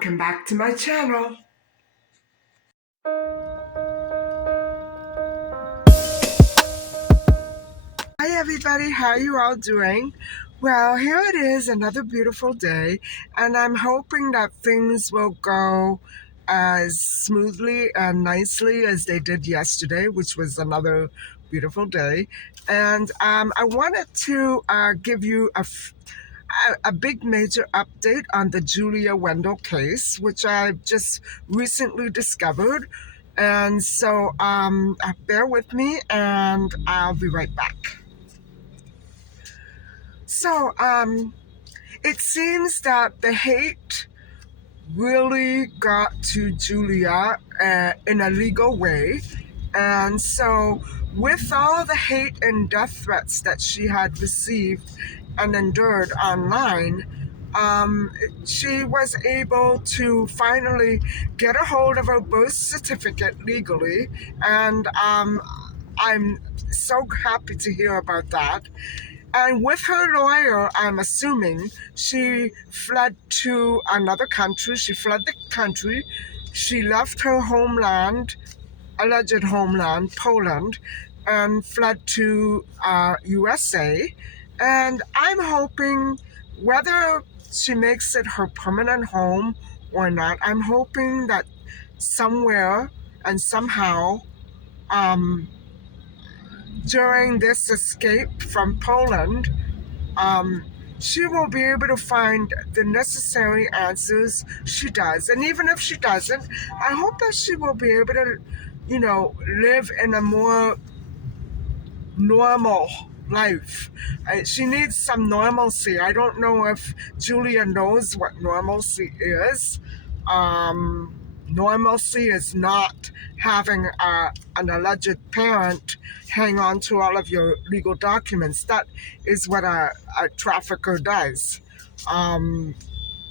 Welcome back to my channel. Hi everybody, how are you all doing? Well, here it is, another beautiful day, and I'm hoping that things will go as smoothly and nicely as they did yesterday, which was another beautiful day. And I wanted to give you a big major update on the Julia Wendell case, which I just recently discovered. And so bear with me and I'll be right back. So it seems that the hate really got to Julia in a legal way. And so, with all the hate and death threats that she had received and endured online, she was able to finally get a hold of her birth certificate legally. And I'm so happy to hear about that. And with her lawyer, I'm assuming she fled to another country. She fled the country. She left her homeland, alleged homeland, Poland, and fled to USA. And I'm hoping, whether she makes it her permanent home or not, I'm hoping that somewhere and somehow, during this escape from Poland, um, she will be able to find the necessary answers she does. And even if she doesn't, I hope that she will be able to, live in a more normal life. She needs some normalcy. I don't know if Julia knows what normalcy is. Normalcy is not having an alleged parent hang on to all of your legal documents. That is what a trafficker does.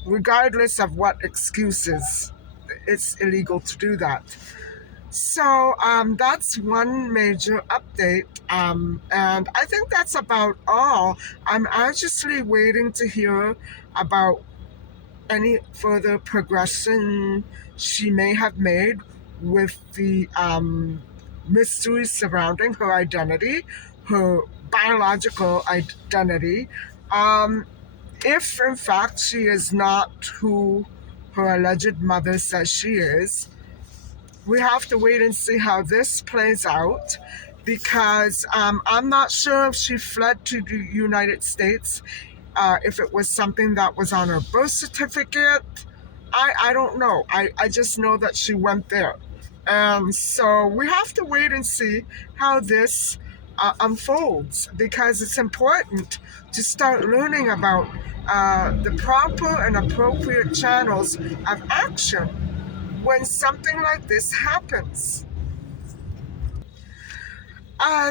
Regardless of what excuses, it's illegal to do that. So that's one major update, and I think that's about all. I'm anxiously waiting to hear about any further progression she may have made with the mystery surrounding her identity, her biological identity. If in fact she is not who her alleged mother says she is, we have to wait and see how this plays out, because I'm not sure if she fled to the United States, if it was something that was on her birth certificate. I don't know. I just know that she went there. And so we have to wait and see how this unfolds, because it's important to start learning about the proper and appropriate channels of action when something like this happens.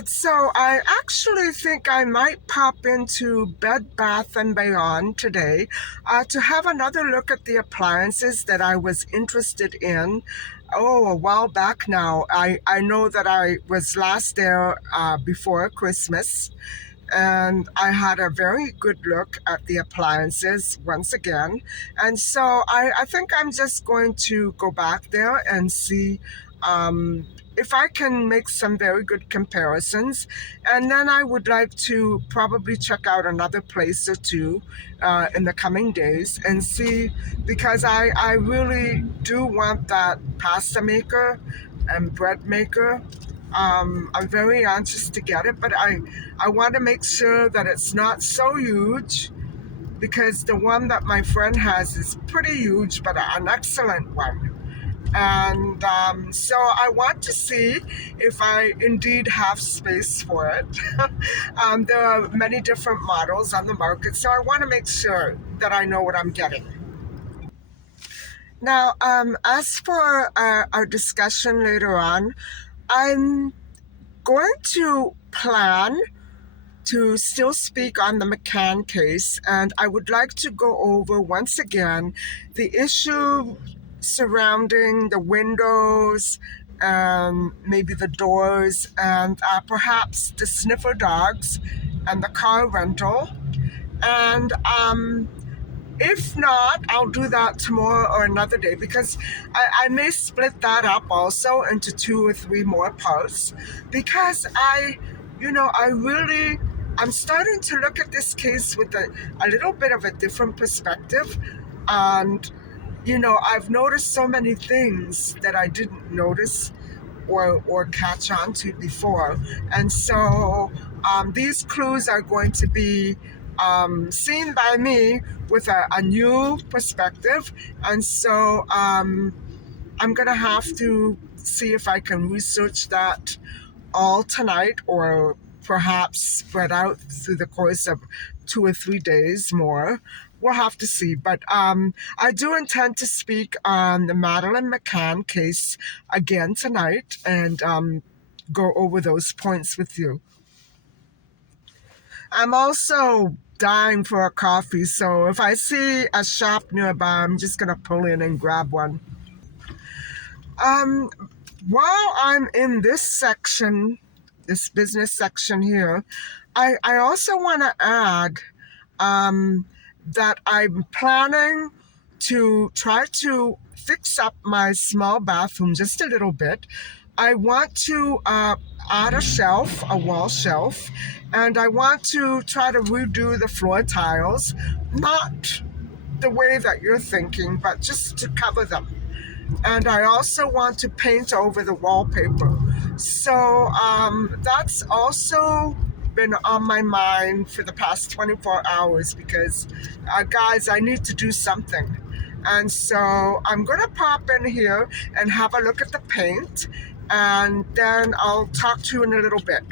So I actually think I might pop into Bed Bath and Beyond today to have another look at the appliances that I was interested in. Oh, a while back now. I know that I was last there before Christmas, and I had a very good look at the appliances once again. And so I think I'm just going to go back there and see if I can make some very good comparisons. And then I would like to probably check out another place or two in the coming days and see, because I really do want that pasta maker and bread maker. I'm very anxious to get it, but I want to make sure that it's not so huge, because the one that my friend has is pretty huge, but an excellent one. And so I want to see if I indeed have space for it. There are many different models on the market, so I want to make sure that I know what I'm getting. Now, as for our discussion later on, I'm going to plan to still speak on the McCann case, and I would like to go over once again the issue surrounding the windows, maybe the doors, and perhaps the sniffer dogs and the car rental. And If not, I'll do that tomorrow or another day because I may split that up also into 2 or 3 more posts because I'm starting to look at this case with a little bit of a different perspective. And, I've noticed so many things that I didn't notice or catch on to before. And so these clues are going to be seen by me with a new perspective. And so I'm going to have to see if I can research that all tonight or perhaps spread out through the course of 2 or 3 days more. We'll have to see. But I do intend to speak on the Maddie McCann case again tonight and go over those points with you. I'm also dying for a coffee, so if I see a shop nearby, I'm just going to pull in and grab one. Um, while I'm in this section, this business section here, I also want to add that I'm planning to try to fix up my small bathroom just a little bit. I want to add a wall shelf, and I want to try to redo the floor tiles, not the way that you're thinking, but just to cover them. And I also want to paint over the wallpaper. So that's also been on my mind for the past 24 hours because, guys, I need to do something. And so I'm going to pop in here and have a look at the paint, and then I'll talk to you in a little bit.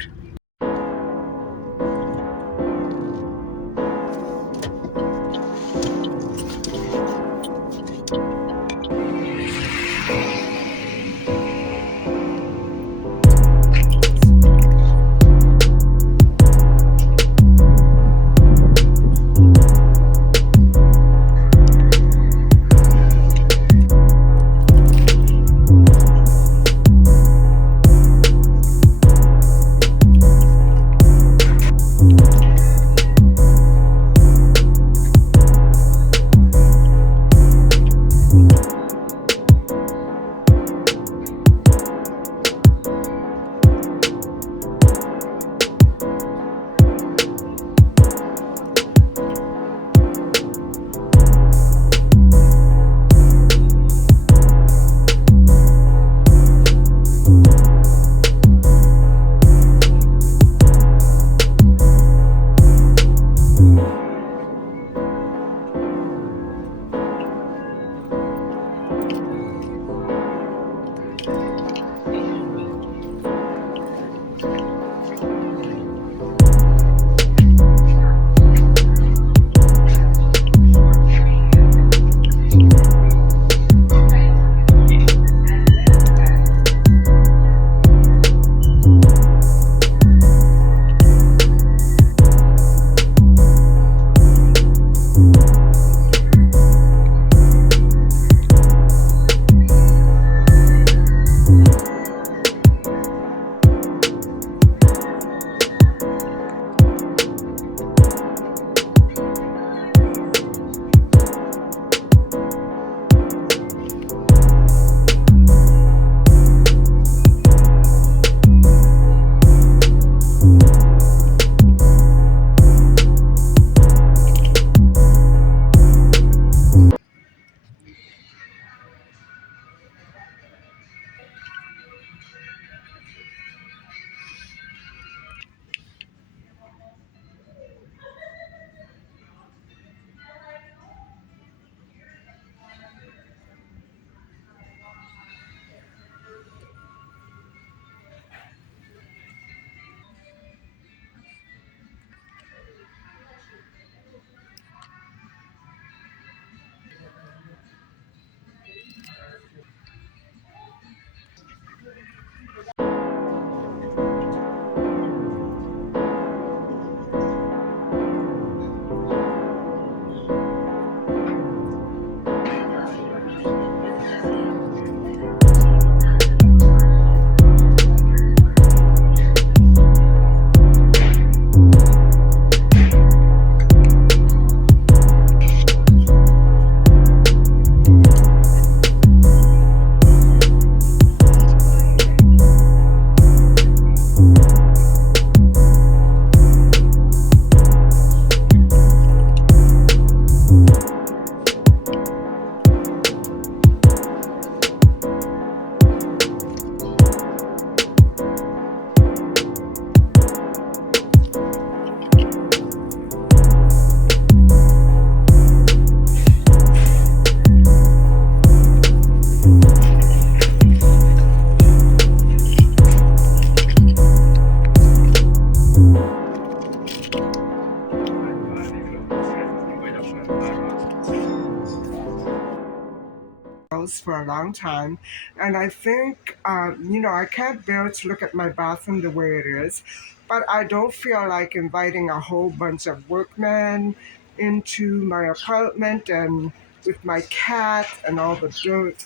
long time. And I think, I can't bear to look at my bathroom the way it is, but I don't feel like inviting a whole bunch of workmen into my apartment and with my cat and all the dirt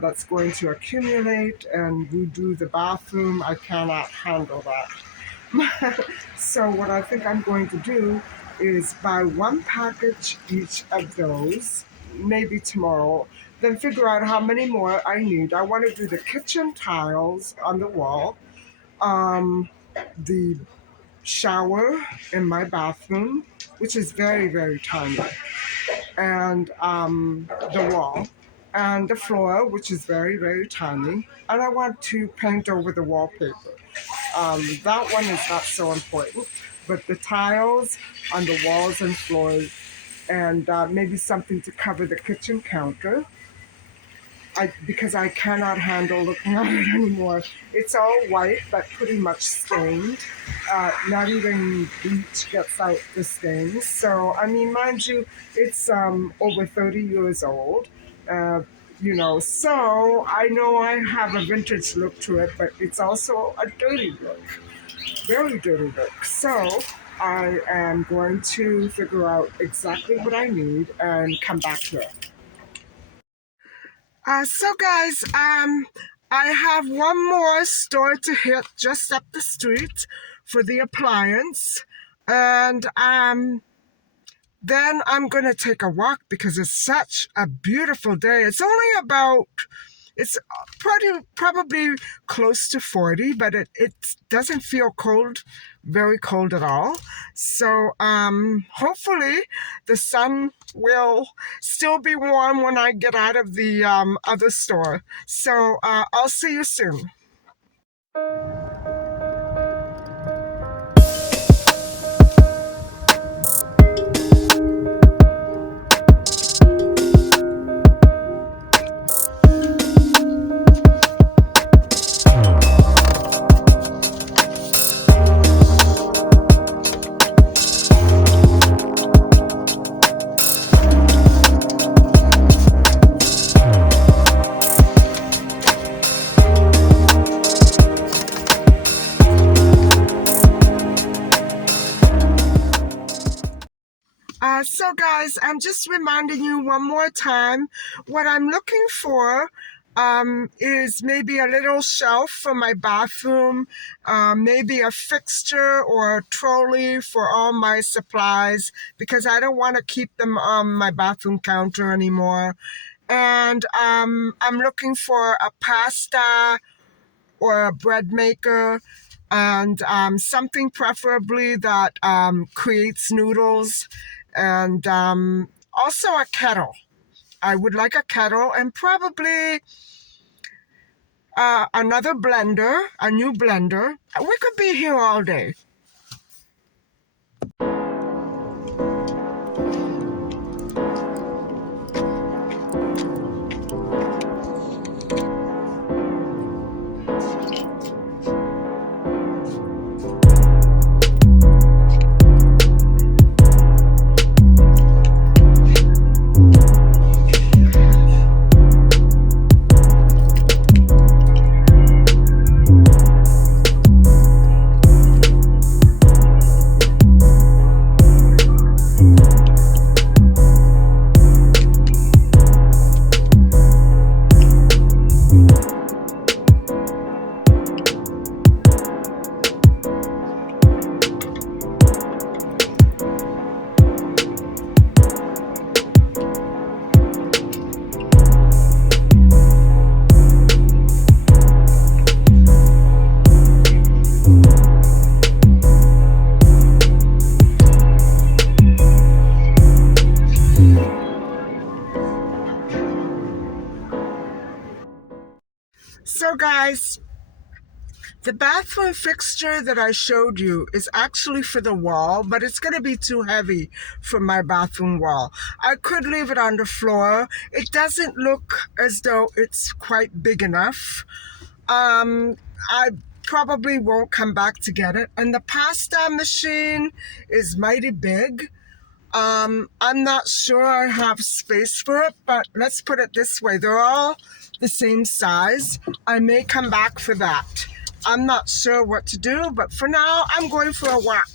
that's going to accumulate and redo the bathroom. I cannot handle that. So what I think I'm going to do is buy one package each of those, maybe tomorrow, then figure out how many more I need. I want to do the kitchen tiles on the wall, the shower in my bathroom, which is very, very tiny, and the wall, and the floor, which is very, very tiny. And I want to paint over the wallpaper. That one is not so important, but the tiles on the walls and floors, and maybe something to cover the kitchen counter. Because I cannot handle looking at it anymore. It's all white, but pretty much stained. Not even bleach gets out the stains. So, I mean, mind you, it's over 30 years old. Uh, so I know I have a vintage look to it, but it's also a dirty look, very dirty look. So I am going to figure out exactly what I need and come back to it. So guys, I have one more store to hit just up the street for the appliance, and then I'm gonna take a walk because it's such a beautiful day. It's probably close to 40, but it doesn't feel cold, very cold at all. So hopefully the sun will still be warm when I get out of the other store. So I'll see you soon. So guys, I'm just reminding you one more time, what I'm looking for is maybe a little shelf for my bathroom, maybe a fixture or a trolley for all my supplies, because I don't want to keep them on my bathroom counter anymore. And I'm looking for a pasta or a bread maker, and something preferably that creates noodles, and also a kettle. I would like a kettle and probably another blender, a new blender. We could be here all day. So guys, the bathroom fixture that I showed you is actually for the wall, but it's going to be too heavy for my bathroom wall. I could leave it on the floor. It doesn't look as though it's quite big enough. I probably won't come back to get it. And the pasta machine is mighty big. I'm not sure I have space for it, but let's put it this way. They're all the same size. I may come back for that. I'm not sure what to do, but for now, I'm going for a walk.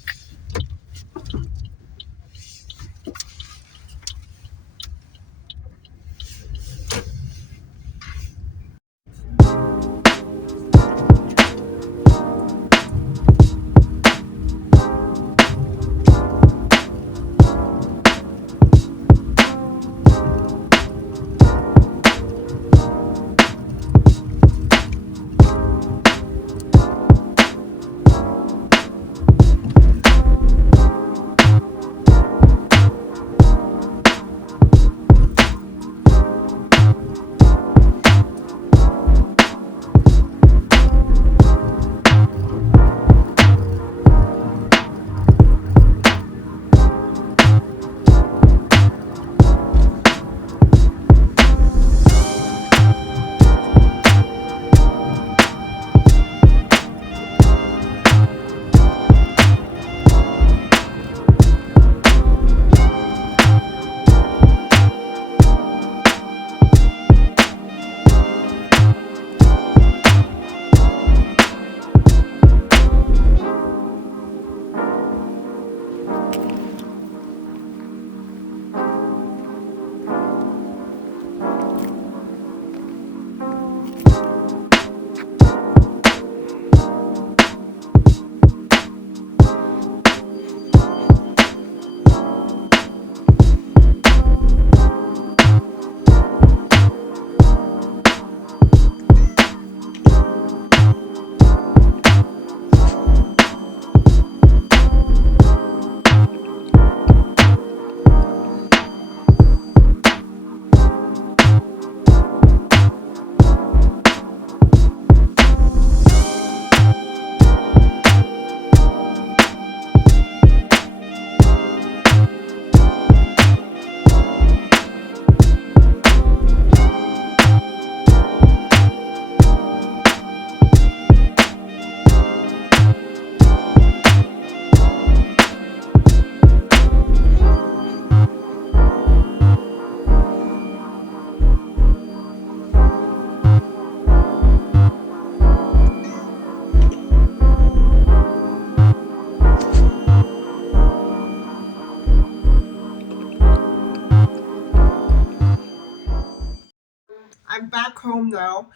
I'm back home now.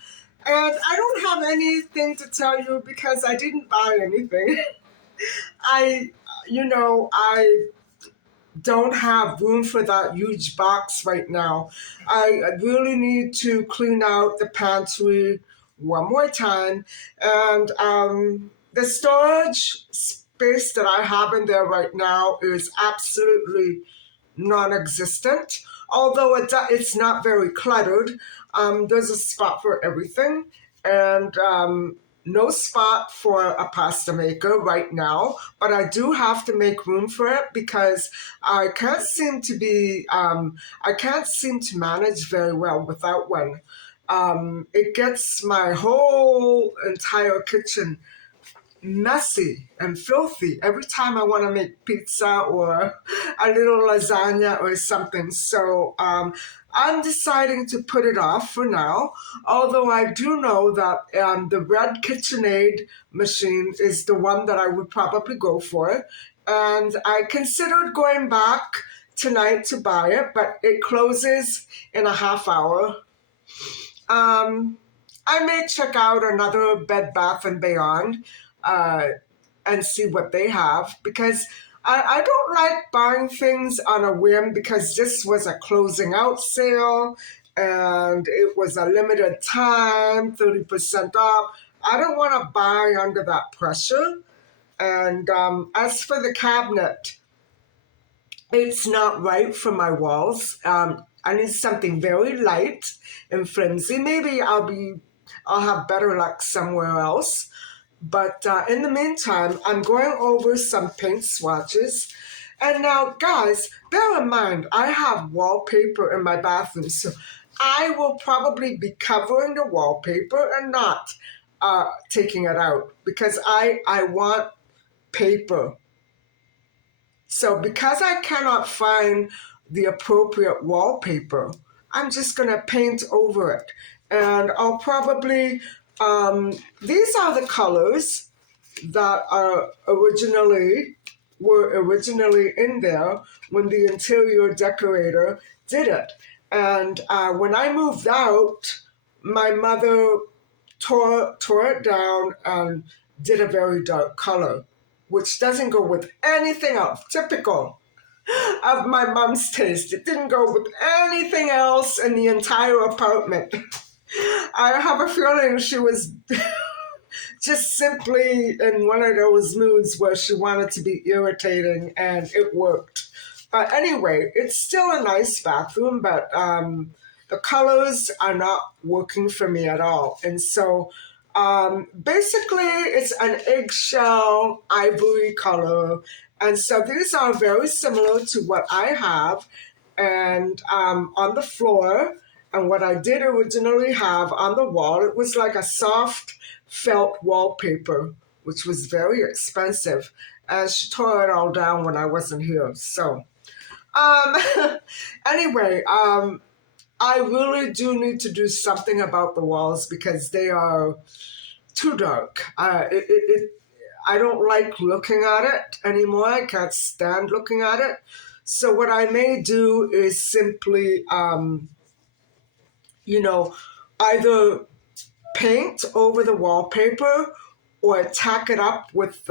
And I don't have anything to tell you because I didn't buy anything. I, I don't have room for that huge box right now. I really need to clean out the pantry one more time. And the storage space that I have in there right now is absolutely non-existent. Although it's not very cluttered, there's a spot for everything, and no spot for a pasta maker right now. But I do have to make room for it because I can't seem to manage very well without one. It gets my whole entire kitchen messy and filthy every time I want to make pizza or a little lasagna or something. So I'm deciding to put it off for now. Although I do know that the red KitchenAid machine is the one that I would probably go for. And I considered going back tonight to buy it, but it closes in a half hour. Um, I may check out another Bed Bath and Beyond uh, and see what they have because I don't like buying things on a whim because this was a closing out sale and it was a limited time, 30% off. I don't want to buy under that pressure. And as for the cabinet, it's not right for my walls. I need something very light and flimsy. Maybe I'll have better luck somewhere else. But in the meantime, I'm going over some paint swatches. And now, guys, bear in mind, I have wallpaper in my bathroom, so I will probably be covering the wallpaper and not taking it out because I want paper So because I cannot find the appropriate wallpaper, I'm just going to paint over it. And I'll probably, these are the colors that were originally in there when the interior decorator did it. And when I moved out, my mother tore it down and did a very dark color, which doesn't go with anything else. Typical of my mom's taste. It didn't go with anything else in the entire apartment. I have a feeling she was just simply in one of those moods where she wanted to be irritating, and it worked. But anyway, it's still a nice bathroom, but the colors are not working for me at all. And so basically, it's an eggshell ivory color. And so these are very similar to what I have and on the floor. And what I did originally have on the wall, it was like a soft felt wallpaper, which was very expensive. And she tore it all down when I wasn't here. So, um, anyway, I really do need to do something about the walls because they are too dark. I don't like looking at it anymore. I can't stand looking at it. So what I may do is simply, either paint over the wallpaper or tack it up with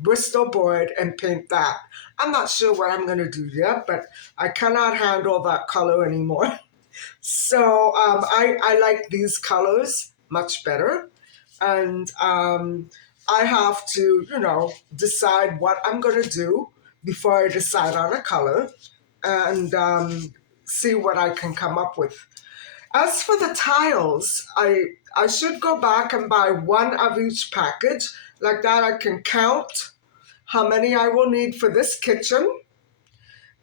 Bristol board and paint that. I'm not sure what I'm going to do yet, but I cannot handle that color anymore. So I like these colors much better. And I have to, decide what I'm going to do before I decide on a color and see what I can come up with. As for the tiles, I should go back and buy one of each package. Like that, I can count how many I will need for this kitchen.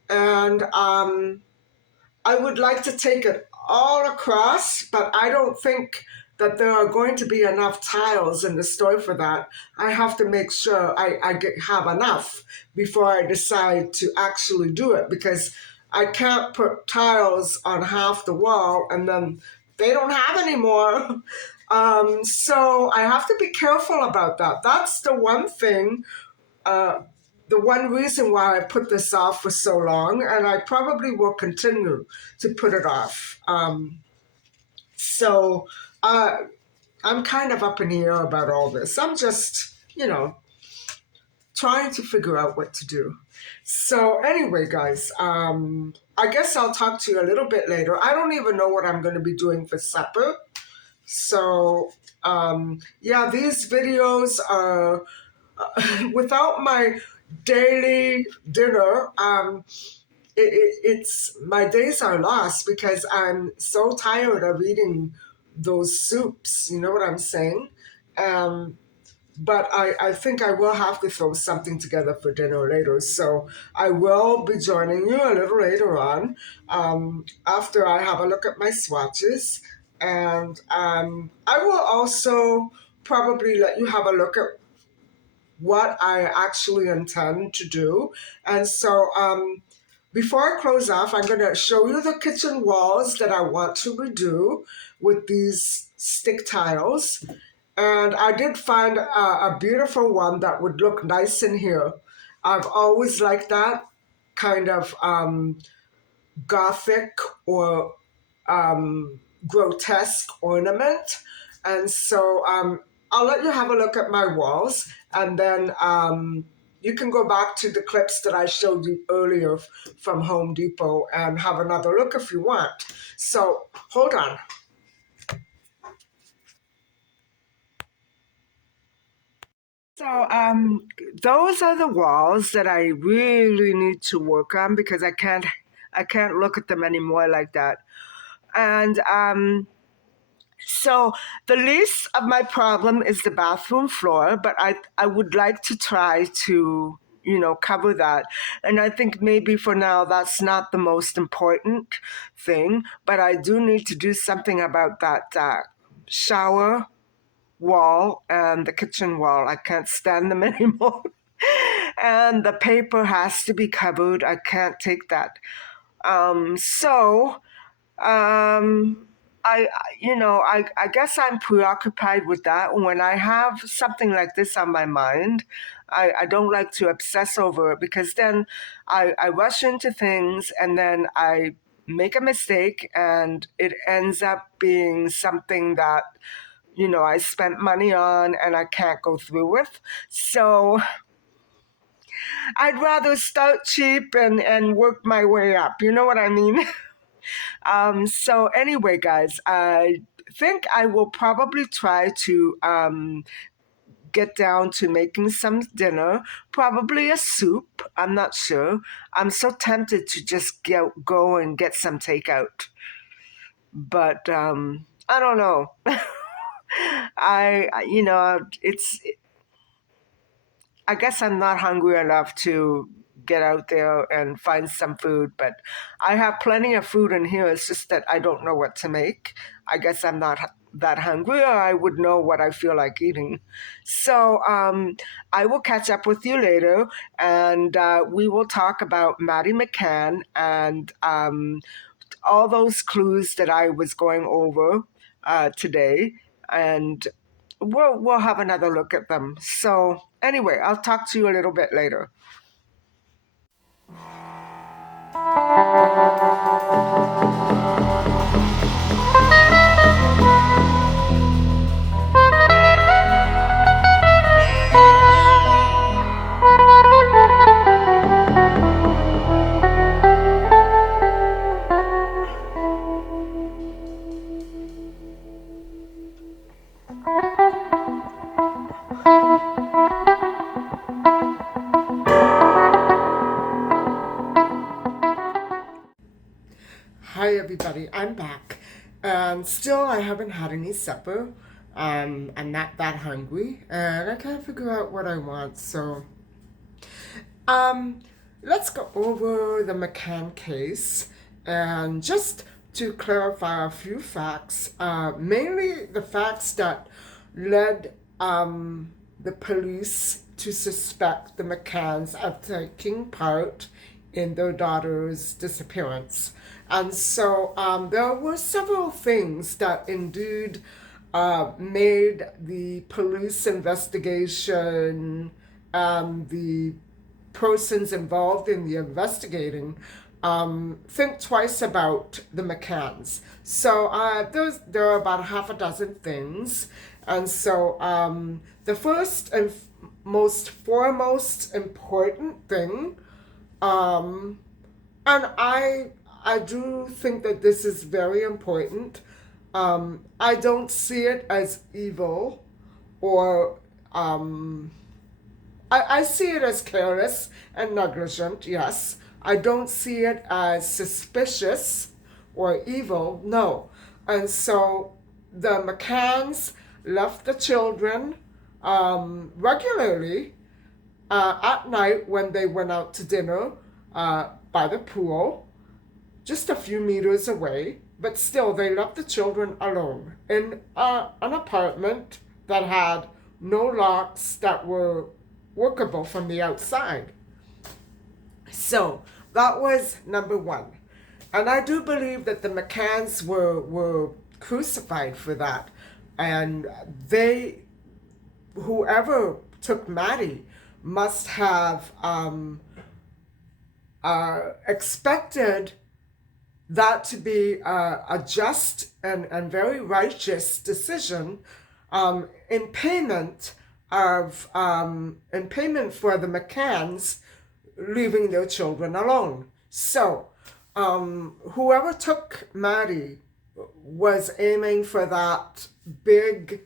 And I would like to take it all across, but I don't think that there are going to be enough tiles in the store for that. I have to make sure I have enough before I decide to actually do it, because I can't put tiles on half the wall and then they don't have any more. So I have to be careful about that. That's the one thing, the one reason why I put this off for so long, and I probably will continue to put it off. So I'm kind of up in the air about all this. I'm just, trying to figure out what to do. So anyway, guys, I guess I'll talk to you a little bit later. I don't even know what I'm going to be doing for supper. So yeah, these videos are without my daily dinner. It's my days are lost because I'm so tired of eating those soups. You know what I'm saying? But I think I will have to throw something together for dinner later. So I will be joining you a little later on after I have a look at my swatches. And I will also probably let you have a look at what I actually intend to do. And so before I close off, I'm going to show you the kitchen walls that I want to redo with these stick tiles. And I did find a beautiful one that would look nice in here. I've always liked that kind of gothic or grotesque ornament. And so I'll let you have a look at my walls, and then you can go back to the clips that I showed you earlier from Home Depot and have another look if you want. So hold on. So those are the walls that I really need to work on because I can't look at them anymore like that. And so the least of my problem is the bathroom floor, but I would like to try to, cover that. And I think maybe for now that's not the most important thing, but I do need to do something about that shower wall and the kitchen wall. I can't stand them anymore. and the paper has to be covered. I can't take that. So I guess I'm preoccupied with that. When I have something like this on my mind, I don't like to obsess over it, because then I rush into things and then I make a mistake and it ends up being something that, I spent money on and I can't go through with. So I'd rather start cheap and work my way up. You know what I mean? So anyway, guys, I think I will probably try to get down to making some dinner, probably a soup. I'm not sure. I'm so tempted to just go and get some takeout, but I don't know. It's. I guess I'm not hungry enough to get out there and find some food, but I have plenty of food in here. It's just that I don't know what to make. I guess I'm not that hungry, or I would know what I feel like eating. So I will catch up with you later, and we will talk about Maddie McCann and all those clues that I was going over today. And we'll have another look at them. So anyway, I'll talk to you a little bit later. Hi everybody, I'm back. And still I haven't had any supper. I'm not that hungry and I can't figure out what I want. So um let's go over the McCann case, and just to clarify a few facts, mainly the facts that led the police to suspect the McCanns of taking part in their daughter's disappearance. And so there were several things that indeed made the police investigation, the persons involved in the investigating, think twice about the McCanns. So there are about half a dozen things. And so the first and most foremost important thing, and I do think that this is very important. I don't see it as evil, or I see it as careless and negligent, yes. I don't see it as suspicious or evil, no. And so the McCanns left the children regularly at night when they went out to dinner by the pool, just a few meters away, but still they left the children alone in an apartment that had no locks that were workable from the outside. So that was number one. And I do believe that the McCanns were crucified for that. And whoever took Maddie must have expected that to be a just and very righteous decision, in payment for the McCanns leaving their children alone. So whoever took Maddie was aiming for that big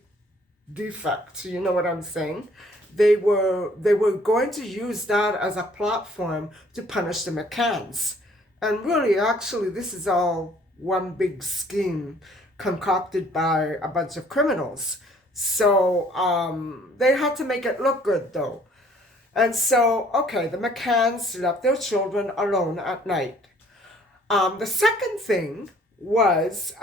defect. You know what I'm saying? They were going to use that as a platform to punish the McCanns. And really, actually, this is all one big scheme concocted by a bunch of criminals. So they had to make it look good, though. And so, okay, the McCanns left their children alone at night. The second thing was,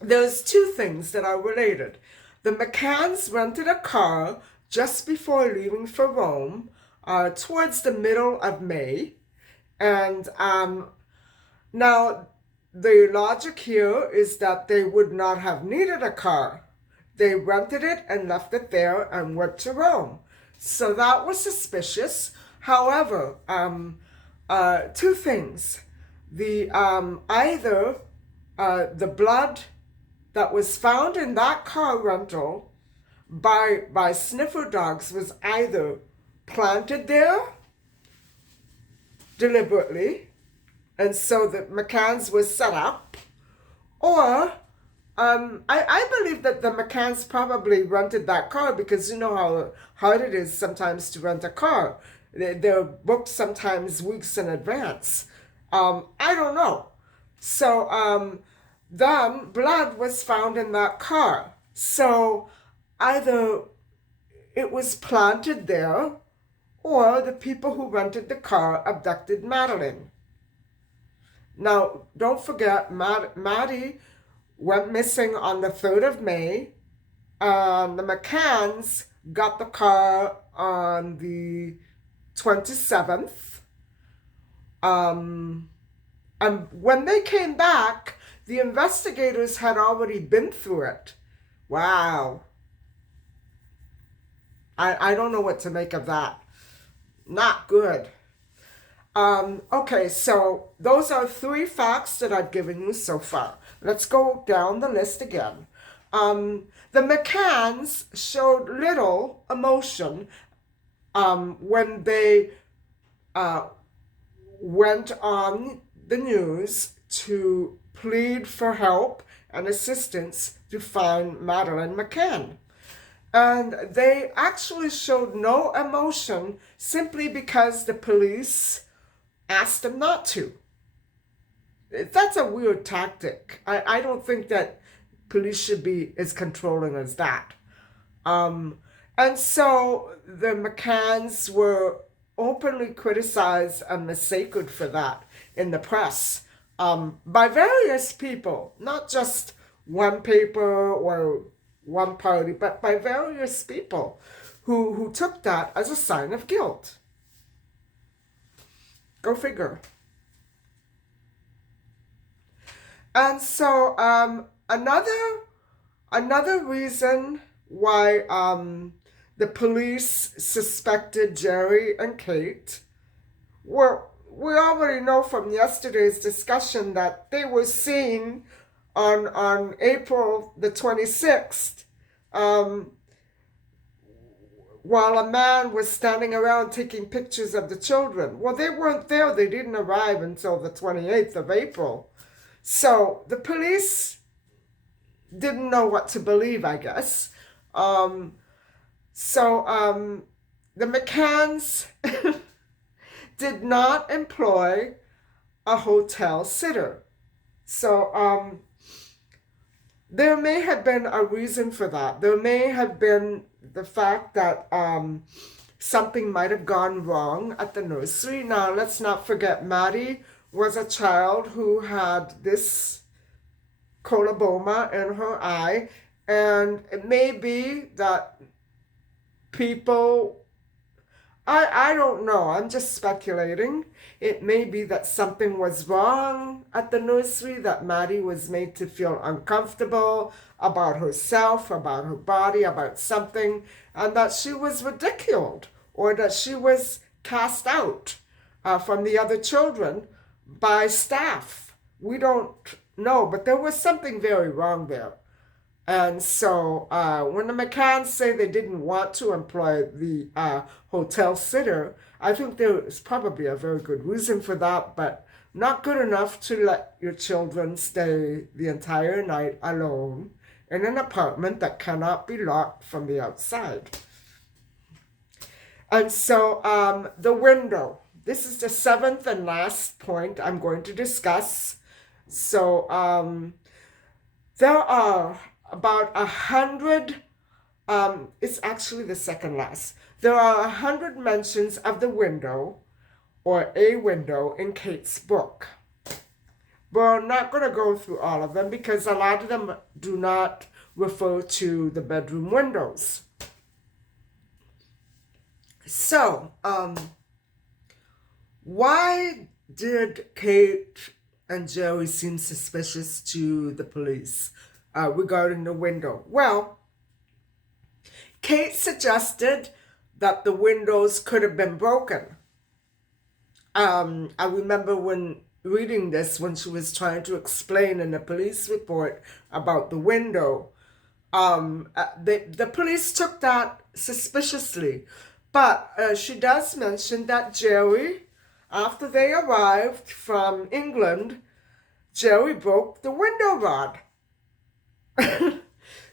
there's two things that are related. The McCanns rented a car just before leaving for Rome, towards the middle of May. And now the logic here is that they would not have needed a car. They rented it and left it there and went to Rome. So that was suspicious. However, two things. The either the blood that was found in that car rental by sniffer dogs was either planted there deliberately, and so the McCanns was set up, or I believe that the McCanns probably rented that car because you know how hard it is sometimes to rent a car. They're booked sometimes weeks in advance. I don't know. So then blood was found in that car. So either it was planted there or the people who rented the car abducted Madeline. Now, don't forget, Maddie went missing on the 3rd of May. The McCanns got the car on the 27th. And when they came back, the investigators had already been through it. Wow. I don't know what to make of that. Not good. Okay, so those are 3 facts that I've given you so far. Let's go down the list again. The McCanns showed little emotion when they went on the news to plead for help and assistance to find Madeleine McCann. And they actually showed no emotion simply because the police asked them not to. That's a weird tactic. I don't think that police should be as controlling as that. And so the McCanns were openly criticized and massacred for that in the press by various people, not just one paper or one party, but by various people who took that as a sign of guilt. Go figure. And so another reason why the police suspected Jerry and Kate were, we already know from yesterday's discussion that they were seen on April the 26th while a man was standing around taking pictures of the children. Well, they weren't there. They didn't arrive until the 28th of April. So the police didn't know what to believe, I guess. The McCanns did not employ a hotel sitter. So there may have been a reason for that. There may have been the fact that something might have gone wrong at the nursery. Now, let's not forget Maddie was a child who had this coloboma in her eye, and it may be that people, I don't know, I'm just speculating. It may be that something was wrong at the nursery, that Maddie was made to feel uncomfortable about herself, about her body, about something, and that she was ridiculed or that she was cast out from the other children by staff. We don't know, but there was something very wrong there. And so when the McCanns say they didn't want to employ the hotel sitter, I think there is probably a very good reason for that, but not good enough to let your children stay the entire night alone in an apartment that cannot be locked from the outside. And so the window. This is the 7th and last point I'm going to discuss. So there are about 100, it's actually the second last. There are 100 mentions of the window or a window in Kate's book. We're not going to go through all of them because a lot of them do not refer to the bedroom windows. So, why did Kate and Jerry seem suspicious to the police regarding the window? Well, Kate suggested that the windows could have been broken. I remember when reading this, when she was trying to explain in the police report about the window, the police took that suspiciously. But she does mention that Jerry, after they arrived from England, Jerry broke the window rod.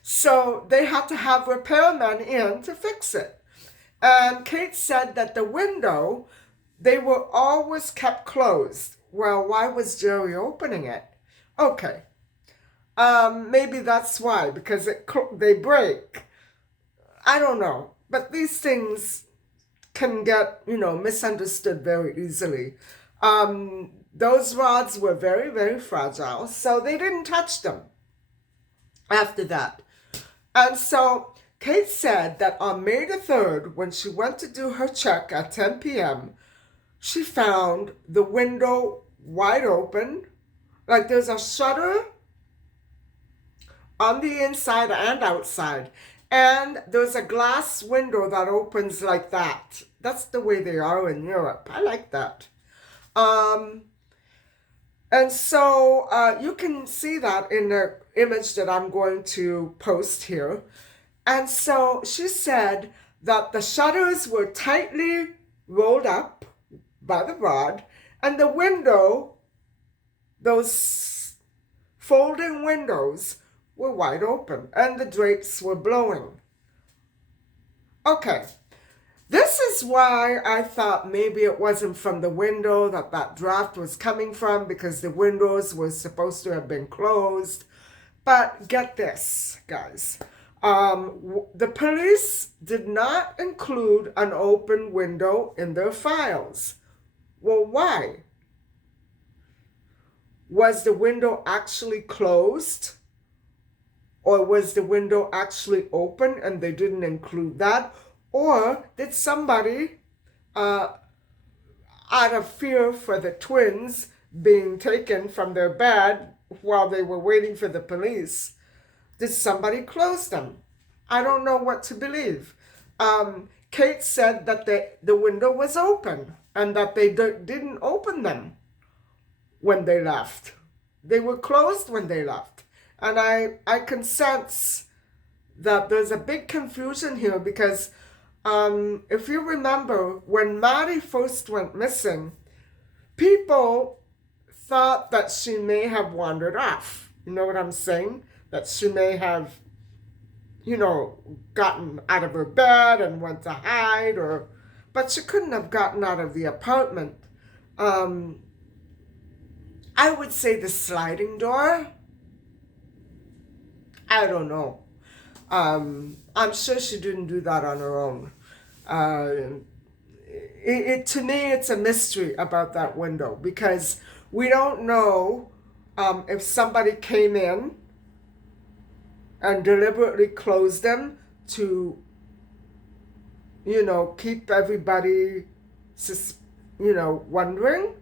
So they had to have repairmen in to fix it. And Kate said that the window, they were always kept closed. Well, why was Jerry opening it? Okay. Maybe that's why, because they break. I don't know. But these things can get, misunderstood very easily. Those rods were very, very fragile, so they didn't touch them after that. And so Kate said that on May the 3rd, when she went to do her check at 10 p.m., she found the window wide open. Like there's a shutter on the inside and outside. And there's a glass window that opens like that. That's the way they are in Europe. I like that. And so you can see that in the image that I'm going to post here. And so she said that the shutters were tightly rolled up by the rod, and the window, those folding windows, were wide open, and the drapes were blowing. Okay, this is why I thought maybe it wasn't from the window that draft was coming from, because the windows were supposed to have been closed. But get this, guys. The police did not include an open window in their files. Well, why? Was the window actually closed? Or was the window actually open and they didn't include that? Or did somebody, out of fear for the twins being taken from their bed while they were waiting for the police, did somebody close them? I don't know what to believe. Kate said that the window was open and that they didn't open them when they left. They were closed when they left. And I can sense that there's a big confusion here because if you remember, when Maddie first went missing, people thought that she may have wandered off. You know what I'm saying? That she may have, gotten out of her bed and went to hide, but she couldn't have gotten out of the apartment. I would say the sliding door. I don't know. I'm sure she didn't do that on her own. To me, it's a mystery about that window because we don't know if somebody came in and deliberately closed them to, keep everybody, wondering.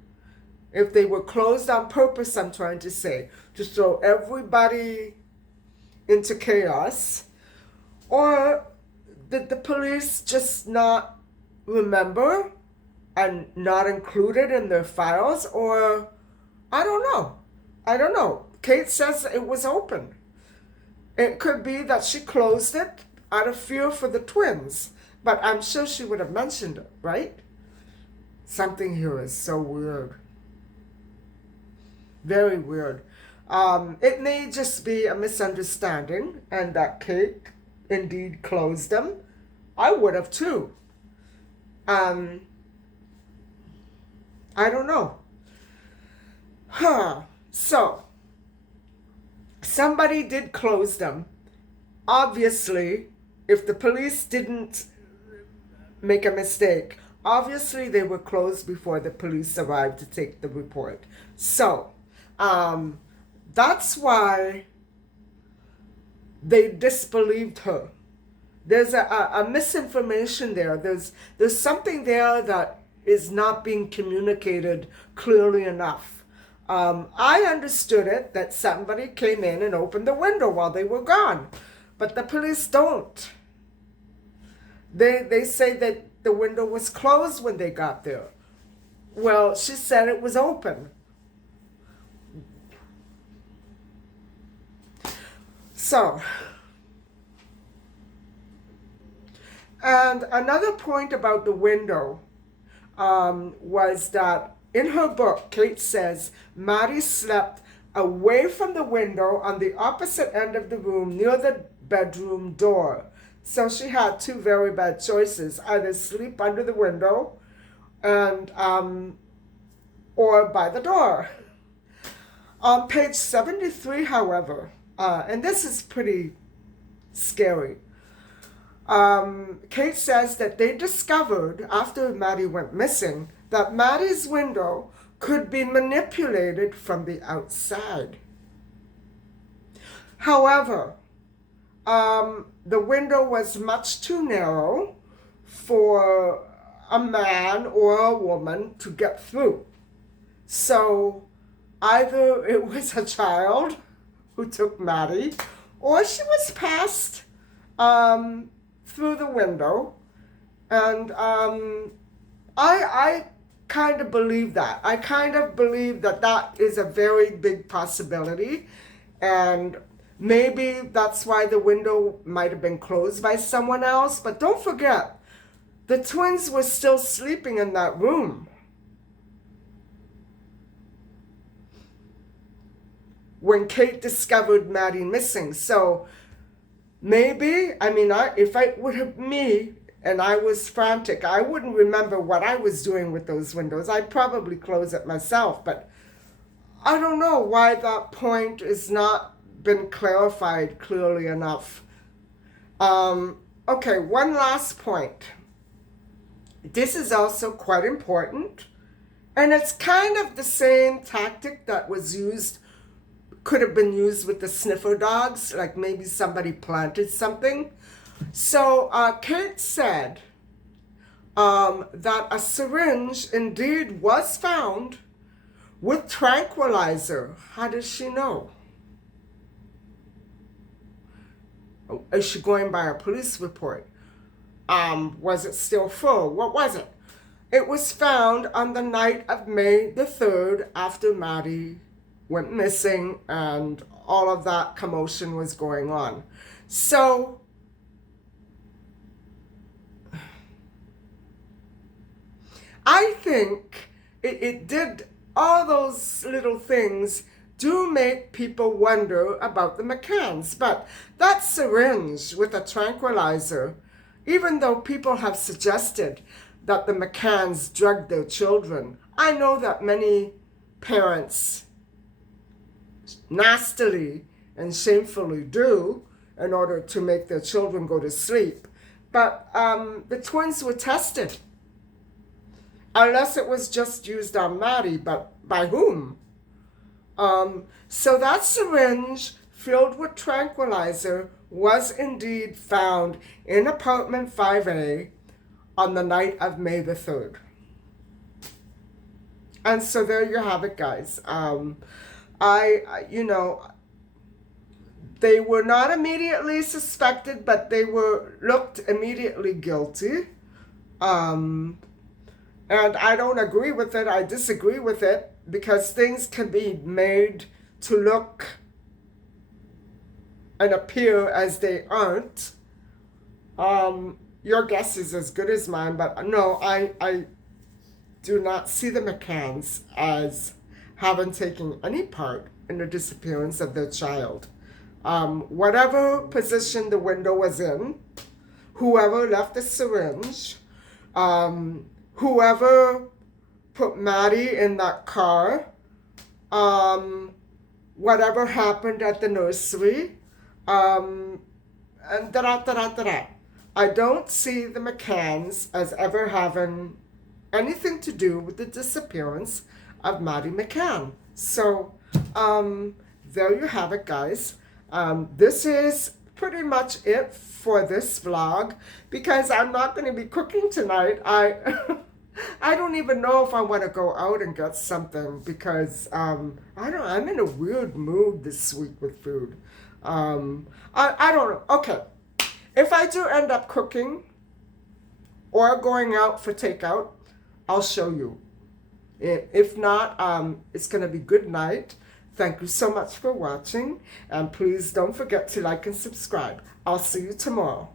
If they were closed on purpose, I'm trying to say, to throw everybody into chaos, or did the police just not remember and not include it in their files, or I don't know. Kate says it was open. It could be that she closed it out of fear for the twins, but I'm sure she would have mentioned it, right? Something here is so weird. Very weird. It may just be a misunderstanding and that Kate indeed closed them. I would have too. I don't know. So, somebody did close them. Obviously, if the police didn't make a mistake, obviously they were closed before the police arrived to take the report. So, that's why they disbelieved her There's a misinformation there. There's something there that is not being communicated clearly enough. I understood it that somebody came in and opened the window while they were gone, but the police don't. They say that the window was closed when they got there. Well, she said it was open. So, and another point about the window was that in her book, Kate says Maddie slept away from the window on the opposite end of the room near the bedroom door. So she had two very bad choices: either sleep under the window, and or by the door. On page 73, however, and this is pretty scary. Kate says that they discovered after Maddie went missing that Maddie's window could be manipulated from the outside. However, the window was much too narrow for a man or a woman to get through. So either it was a child who took Maddie, or she was passed through the window. And I kind of believe that. I kind of believe that that is a very big possibility. And maybe that's why the window might have been closed by someone else. But don't forget, the twins were still sleeping in that room when Kate discovered Maddie missing. So maybe, if it would have me and I was frantic, I wouldn't remember what I was doing with those windows. I'd probably close it myself, but I don't know why that point has not been clarified clearly enough. Okay, one last point. This is also quite important, and it's kind of the same tactic that was used, could have been used with the sniffer dogs, like maybe somebody planted something. So Kate said that a syringe indeed was found with tranquilizer. How does she know? Is she going by a police report? Was it still full? What was it? It was found on the night of May the 3rd after Maddie went missing and all of that commotion was going on. So I think it did, all those little things do make people wonder about the McCanns. But that syringe with a tranquilizer, even though people have suggested that the McCanns drugged their children, I know that many parents nastily and shamefully do in order to make their children go to sleep. But the twins were tested. Unless it was just used on Maddie, but by whom? So that syringe filled with tranquilizer was indeed found in apartment 5A on the night of May the 3rd. And so there you have it, guys. They were not immediately suspected, but they were looked immediately guilty. And I don't agree with it. I disagree with it because things can be made to look and appear as they aren't. Your guess is as good as mine, but no, I do not see the McCanns as having taken any part in the disappearance of their child. Whatever position the window was in, whoever left the syringe, whoever put Maddie in that car, whatever happened at the nursery, and da-da-da-da-da-da. I don't see the McCanns as ever having anything to do with the disappearance of Maddie McCann. So, there you have it, guys. This is pretty much it for this vlog, because I'm not going to be cooking tonight. I don't even know if I want to go out and get something, because I'm in a weird mood this week with food. I don't know. Okay. If I do end up cooking or going out for takeout, I'll show you. If not, it's going to be good night. Thank you so much for watching, and please don't forget to like and subscribe. I'll see you tomorrow.